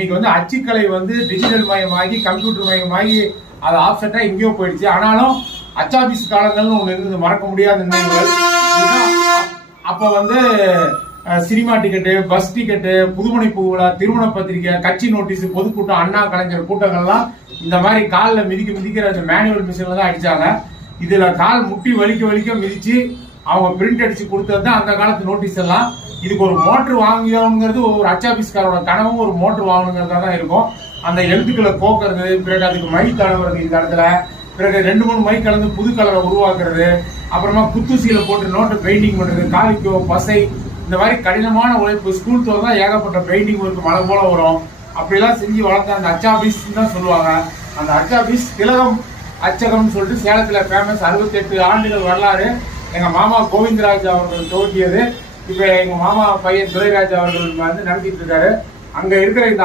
இன்னைக்கு வந்து அச்சுக்கலை வந்து டிஜிட்டல் மயமாகி கம்ப்யூட்டர் மயமாகி அது ஆப்செட்டா எங்கேயோ போயிடுச்சு. ஆனாலும் அச்சாபீஸ் காலங்கள்னு ஒண்ணு இருந்தது, மறக்க முடியாத நினைவுகள். அப்ப வந்து cinema ticket, bus ticket, Pudhumani பூவிழா, திருமண பத்திரிகை, கட்சி நோட்டீஸ், பொதுக்கூட்டம், அண்ணா கலைஞர் கூட்டங்கள்லாம் இந்த மாதிரி காலில் மிதிக்கிற அந்த மேனுவல் மிஷின்ல தான் அடிச்சாங்க. இதுல கால் முட்டி வலிக்க மிதிச்சு அவங்க பிரிண்ட் அடிச்சு கொடுத்தது தான் அந்த காலத்து நோட்டீஸ் எல்லாம். இதுக்கு ஒரு மோட்டர் வாங்கணுங்கிறது ஒரு அச்சாபீஸ்காரோட கனவும் ஒரு மோட்டர் வாங்கணுங்கிறதா தான் இருக்கும். அந்த எழுத்துக்களை கோக்கிறது, பிறகு அதுக்கு மை தடவுறது இந்த இடத்துல, பிறகு 2-3 மை கலந்து புது கலரை உருவாக்குறது, அப்புறமா குத்துசீல போட்டு நோட்டை பெயிண்டிங் பண்றது, காலிக்கோ பசை, இந்த மாதிரி கடினமான உழைப்பு. ஸ்கூல் தோற தான் ஏகப்பட்ட பெயிண்டிங் ஒர்க் மழை போல வரும். அப்படிலாம் செஞ்சு வளர்த்த அந்த அச்சாபீஸ் தான் சொல்லுவாங்க. அந்த அச்சாபீஸ் திலகம் அச்சகம்னு சொல்லிட்டு சேலத்துல ஃபேமஸ். 68 ஆண்டுகள் வரலாறு. எங்க மாமா கோவிந்தராஜ் அவர்கள் துவக்கியது. இப்ப எங்க மாமா பையன் துரைராஜ் அவர்கள் வந்து நடத்திட்டு இருக்காரு. அங்க இருக்கிற இந்த